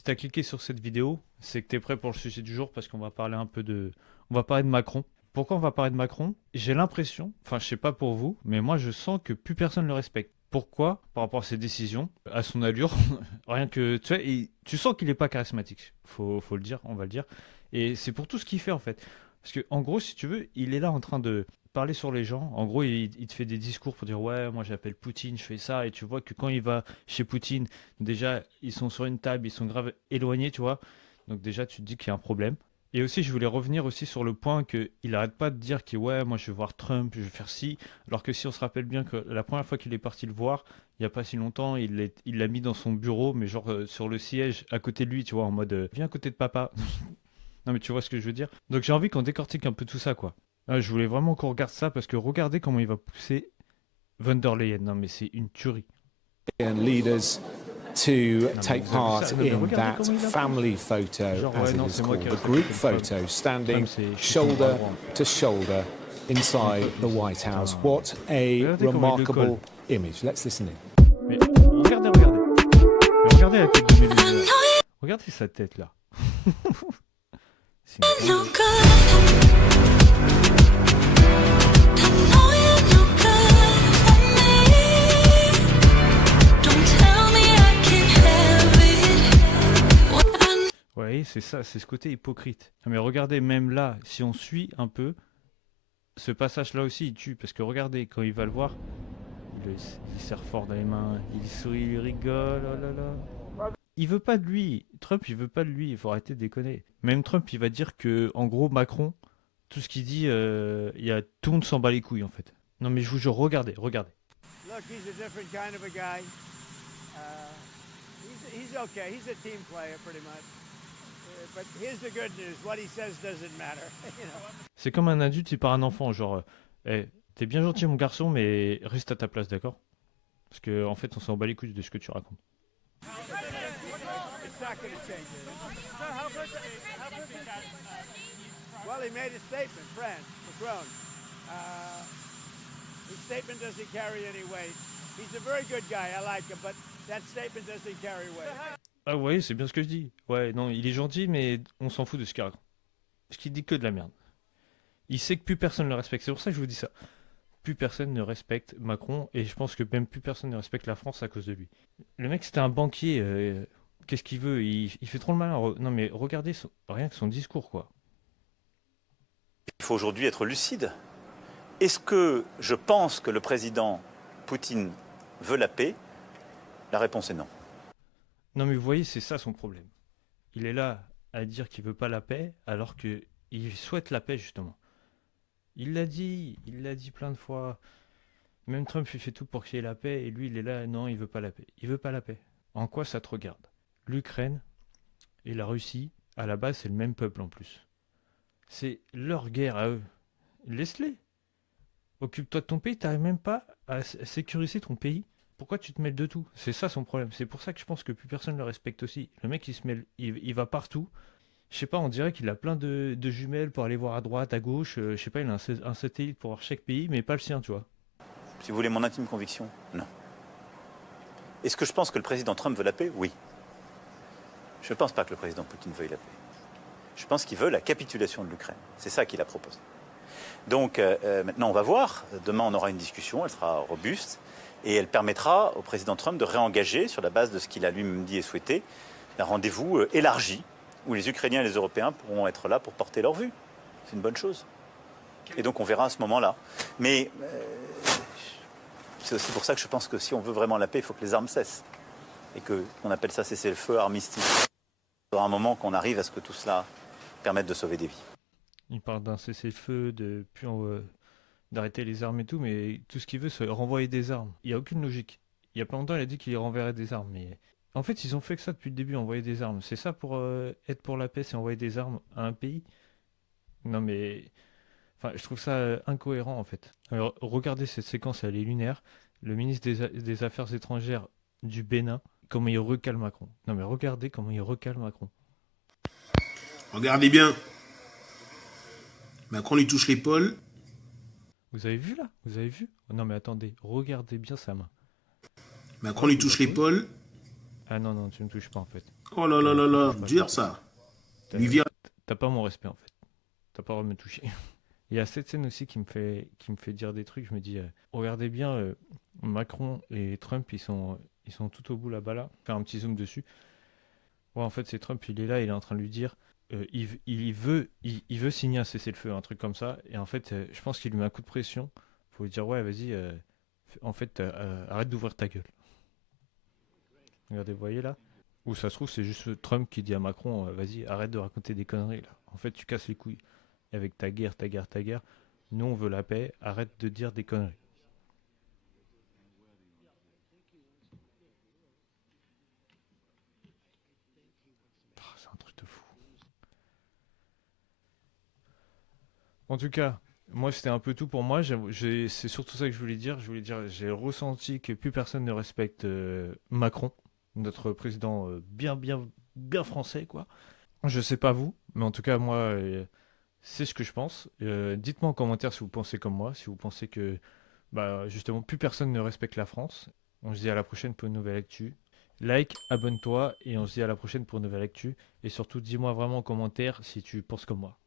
Si tu as cliqué sur cette vidéo, c'est que tu es prêt pour le sujet du jour parce qu'on va parler un peu de... On va parler de Macron. Pourquoi on va parler de Macron? J'ai l'impression, enfin je sais pas pour vous, mais moi je sens que plus personne le respecte. Pourquoi? Par rapport à ses décisions, à son allure, rien que... Tu sais, tu sens qu'il est pas charismatique. Faut le dire, on va le dire. Et c'est pour tout ce qu'il fait en fait. Parce que en gros, si tu veux, il est là en train de parler sur les gens. En gros, il te fait des discours pour dire ouais, moi j'appelle Poutine, je fais ça. Et tu vois que quand il va chez Poutine, déjà ils sont sur une table, ils sont grave éloignés, tu vois. Donc déjà tu te dis qu'il y a un problème. Et aussi, je voulais revenir aussi sur le point qu'il n'arrête pas de dire que ouais, moi je vais voir Trump, je vais faire ci. Alors que si on se rappelle bien que la première fois qu'il est parti le voir, il n'y a pas si longtemps, il l'a mis dans son bureau, mais genre sur le siège à côté de lui, tu vois, en mode viens à côté de papa. Non, mais tu vois ce que je veux dire. Donc j'ai envie qu'on décortique un peu tout ça, quoi. Ah, je voulais vraiment qu'on regarde ça parce que regardez comment il va pousser von der Leyen. Non, mais c'est une tuerie. Leaders to Non, mais take vous avez vu part ça? Non, mais in regardez that comment il la pousse. family photo, Genre, as ouais, it non, is c'est moi called, qui ai the fait group Trump. photo, Trump, standing je suis son bras shoulder droit. to shoulder inside the White House. Putain. What a Regardez comment il le colle. remarkable image. Let's listen in. Mais regardez. Mais regardez la tête de Mélusine. Regardez sa tête là. C'est une dinguerie. Ouais, c'est ça, c'est ce côté hypocrite. Non, mais regardez, même là, si on suit un peu, ce passage-là aussi, il tue. Parce que regardez, quand il va le voir, il serre fort dans les mains, il sourit, il rigole, oh là là. Il veut pas de lui. Trump, il veut pas de lui, il faut arrêter de déconner. Même Trump, il va dire que, en gros, Macron, tout ce qu'il dit, tout le monde s'en bat les couilles, en fait. Non, mais je vous jure, regardez. Look, he's a different kind of a guy. He's okay. He's a team player, pretty much. But here's the good news: what he says doesn't matter. You know. C'est comme un adulte, il part un enfant, genre, t'es bien gentil, mon garçon, mais reste à ta place, d'accord? Parce que, en fait, on s'en bat les couilles de ce que tu racontes. It's not going to change it. Well, he made a statement, France, Macron. His statement doesn't carry any weight. He's a very good guy. I like him, but that statement doesn't carry weight. Ah ouais, c'est bien ce que je dis. Ouais, non, il est gentil, mais on s'en fout de ce qu'il raconte. Parce qu'il dit que de la merde. Il sait que plus personne ne le respecte. C'est pour ça que je vous dis ça. Plus personne ne respecte Macron, et je pense que même plus personne ne respecte la France à cause de lui. Le mec, c'était un banquier. Qu'est-ce qu'il veut? Il fait trop le malin. Non, mais regardez rien que son discours, quoi. Il faut aujourd'hui être lucide. Est-ce que je pense que le président Poutine veut la paix? La réponse est non. Non, mais vous voyez, c'est ça son problème. Il est là à dire qu'il veut pas la paix, alors qu'il souhaite la paix, justement. Il l'a dit plein de fois. Même Trump, il fait tout pour qu'il y ait la paix, et lui, il est là, non, il veut pas la paix. Il veut pas la paix. En quoi ça te regarde? L'Ukraine et la Russie, à la base, c'est le même peuple en plus. C'est leur guerre à eux. Laisse-les. Occupe-toi de ton pays, t'arrives même pas à sécuriser ton pays. Pourquoi tu te mêles de tout? C'est ça son problème. C'est pour ça que je pense que plus personne le respecte aussi. Le mec, il se mêle, il va partout. Je sais pas, on dirait qu'il a plein de jumelles pour aller voir à droite, à gauche. Je sais pas, il a un satellite pour voir chaque pays, mais pas le sien, tu vois. Si vous voulez mon intime conviction, non. Est-ce que je pense que le président Trump veut la paix? Oui. Je ne pense pas que le président Poutine veuille la paix. Je pense qu'il veut la capitulation de l'Ukraine. C'est ça qu'il a proposé. Donc maintenant, on va voir. Demain, on aura une discussion, elle sera robuste. Et elle permettra au président Trump de réengager, sur la base de ce qu'il a lui-même dit et souhaité, un rendez-vous élargi, où les Ukrainiens et les Européens pourront être là pour porter leur vue. C'est une bonne chose. Et donc on verra à ce moment-là. Mais c'est aussi pour ça que je pense que si on veut vraiment la paix, il faut que les armes cessent. Et qu'on appelle ça cessez-le-feu, armistice. Il faudra un moment qu'on arrive à ce que tout cela permette de sauver des vies. Il parle d'un cessez-le-feu, d'arrêter les armes et tout, mais tout ce qu'il veut, c'est renvoyer des armes. Il n'y a aucune logique. Il y a pas longtemps, il a dit qu'il renverrait des armes, mais en fait, ils ont fait que ça depuis le début, envoyer des armes. C'est ça pour être pour la paix, c'est envoyer des armes à un pays? Non, mais enfin, je trouve ça incohérent en fait. Alors, regardez cette séquence, elle est lunaire. Le ministre des Affaires étrangères du Bénin, comment il recale Macron. Non, mais regardez comment il recale Macron. Regardez bien. Macron lui touche l'épaule. Vous avez vu là? Vous avez vu? Non, mais attendez, regardez bien sa main. Macron lui touche l'épaule. Ah non, non, tu ne me touches pas en fait. Oh là là là là, Touche pas dur ça. ça. T'as Lui vient. t'as pas mon respect en fait. T'as pas le droit de me toucher. Il y a cette scène aussi qui me fait dire des trucs. Je me dis, regardez bien, Macron et Trump, ils sont tout au bout là-bas là. Faire un petit zoom dessus. Ouais, en fait, c'est Trump, il est là, il est en train de lui dire, il veut signer un cessez-le-feu, un truc comme ça. Et en fait, je pense qu'il lui met un coup de pression. Faut lui dire, ouais, vas-y, en fait, arrête d'ouvrir ta gueule. Regardez, vous voyez là? Ou ça se trouve, c'est juste Trump qui dit à Macron, vas-y, arrête de raconter des conneries là. En fait, tu casses les couilles. Et avec ta guerre, ta guerre, ta guerre. Nous, on veut la paix, arrête de dire des conneries. Ah, c'est un truc de fou. En tout cas, moi, c'était un peu tout pour moi. C'est surtout ça que je voulais dire. Je voulais dire, j'ai ressenti que plus personne ne respecte Macron, notre président bien français, quoi. Je sais pas vous, mais en tout cas, moi, c'est ce que je pense. Dites-moi en commentaire si vous pensez comme moi, si vous pensez que, bah, justement, plus personne ne respecte la France. On se dit à la prochaine pour une nouvelle actu. Like, abonne-toi et on se dit à la prochaine pour une nouvelle actu. Et surtout, dis-moi vraiment en commentaire si tu penses comme moi.